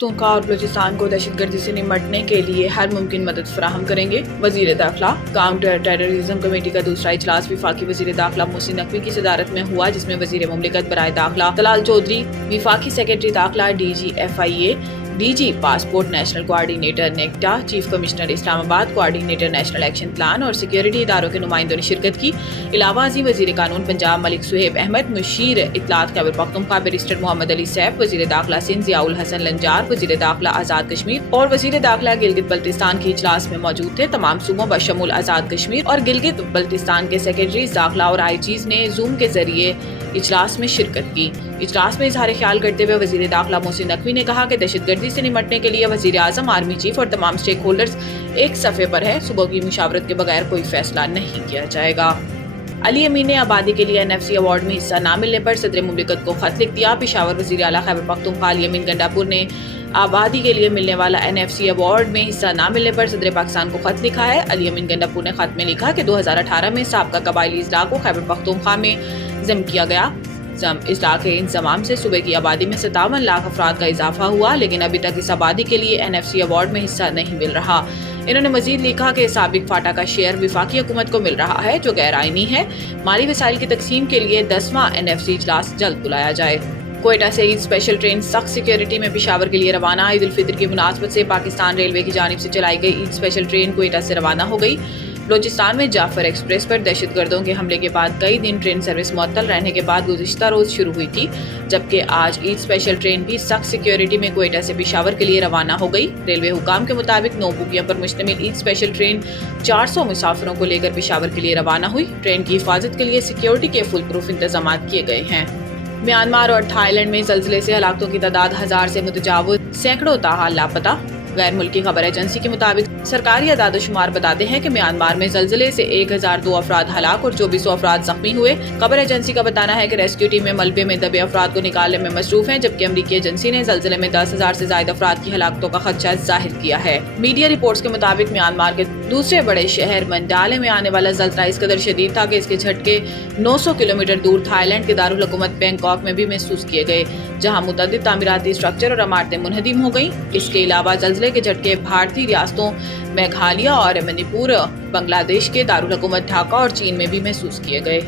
پختونخوا اور بلوچستان کو دہشت گردی سے نمٹنے کے لیے ہر ممکن مدد فراہم کریں گے۔ وزیر داخلہ کاؤنٹر ٹیررزم کمیٹی کا دوسرا اجلاس وفاقی وزیر داخلہ محسن نقوی کی صدارت میں ہوا، جس میں وزیر مملکت برائے داخلہ طلال چودھری، وفاقی سیکرٹری داخلہ D G FIA، D G passport national coordinator NACTA, chief commissioner Islamabad, coordinator national action plan اور سیکیورٹی اداروں کے نمائندوں نے شرکت کی۔ علاوہ ازیں وزیر قانون پنجاب ملک صہیب احمد، مشیر اطلاعات خیبر پختونخوا بیرسٹر محمد علی سیف، وزیر داخلہ سندھ ضیاء الحسن لنجار، وزیر داخلہ آزاد کشمیر اور وزیر داخلہ گلگت بلتستان کی اجلاس میں موجود تھے۔ تمام صوبوں بشمول آزاد کشمیر اور گلگت بلتستان کے سیکرٹریز داخلہ اور IGs نے زوم کے ذریعے اجلاس میں شرکت کی۔ اجلاس میں اظہار خیال کرتے ہوئے وزیر داخلہ محسن نقوی نے کہا کہ دہشت گردی سے نمٹنے کے لیے وزیر اعظم، آرمی چیف اور تمام اسٹیک ہولڈرز ایک صفحے پر ہیں۔ صوبوں کی مشاورت کے بغیر کوئی فیصلہ نہیں کیا جائے گا۔ علی امین نے آبادی کے لیے NFC ایوارڈ میں حصہ نہ ملنے پر صدر مملکت کو خط لکھ دیا۔ پشاور وزیر اعلیٰ خیبر پختونخوا علی امین گنڈاپور نے آبادی کے لیے ملنے والا NFC ایوارڈ میں حصہ نہ ملنے پر صدر پاکستان کو خط لکھا ہے۔ علی امین گنڈاپور نے خط میں لکھا کہ 2018 میں سابقہ قبائلی اضلاع کو خیبر پختونخوا میں ضم کیا گیا۔ اضلاع کے انضمام سے صوبے کی آبادی میں 57 لاکھ افراد کا اضافہ ہوا، لیکن ابھی تک اس آبادی کے لیے NFC ایوارڈ میں حصہ نہیں مل رہا۔ انہوں نے مزید لکھا کہ سابق فاٹا کا شیئر وفاقی حکومت کو مل رہا ہے، جو غیر آئینی ہے۔ مالی وسائل کی تقسیم کے لیے 10واں NFC اجلاس جلد بلایا جائے۔ کوئٹہ سے عید اسپیشل ٹرین سخت سیکیورٹی میں پشاور کے لیے روانہ۔ عید الفطر کی مناسبت سے پاکستان ریلوے کی جانب سے چلائی گئی عید اسپیشل ٹرین کوئٹہ سے روانہ ہو گئی۔ بلوچستان میں جعفر ایکسپریس پر دہشت گردوں کے حملے کے بعد کئی دن ٹرین سروس معطل رہنے کے بعد گزشتہ روز شروع ہوئی تھی، جبکہ آج عید اسپیشل ٹرین بھی سخت سیکیورٹی میں کوئٹہ سے پشاور کے لیے روانہ ہو گئی۔ ریلوے حکام کے مطابق 9 بوگیوں پر مشتمل عید اسپیشل ٹرین 400 مسافروں کو لے کر پشاور کے لیے روانہ ہوئی۔ ٹرین کی حفاظت کے لیے سیکیورٹی کے فل پروف انتظامات کیے گئے ہیں۔ میانمار اور تھائی لینڈ میں زلزلے سے ہلاکتوں کی تعداد 1000 سے متجاوز، سینکڑوں تاحال لاپتہ۔ غیر ملکی خبر ایجنسی کے مطابق سرکاری اعداد و شمار بتاتے ہیں کہ میانمار میں زلزلے سے 1002 افراد ہلاک اور 2400 افراد زخمی ہوئے۔ خبر ایجنسی کا بتانا ہے کہ ریسکیو ٹیمیں ملبے میں دبے افراد کو نکالنے میں مصروف ہیں، جبکہ امریکی ایجنسی نے زلزلے میں 10,000 سے زائد افراد کی ہلاکتوں کا خدشہ ظاہر کیا ہے۔ میڈیا رپورٹس کے مطابق میانمار کے دوسرے بڑے شہر منڈالے میں آنے والا زلزلہ اس قدر شدید تھا کہ اس کے جھٹکے 900 کلومیٹر دور تھائی لینڈ کے دارالحکومت بینکاک میں بھی محسوس کیے گئے، جہاں متعدد تعمیراتی اسٹرکچر اور عمارتیں منہدم ہو گئیں۔ اس کے علاوہ زلزلے کے جھٹکے بھارتی ریاستوں میگھالیہ اور منی پور، بنگلہ دیش کے دارالحکومت ڈھاکہ اور چین میں بھی محسوس کیے گئے۔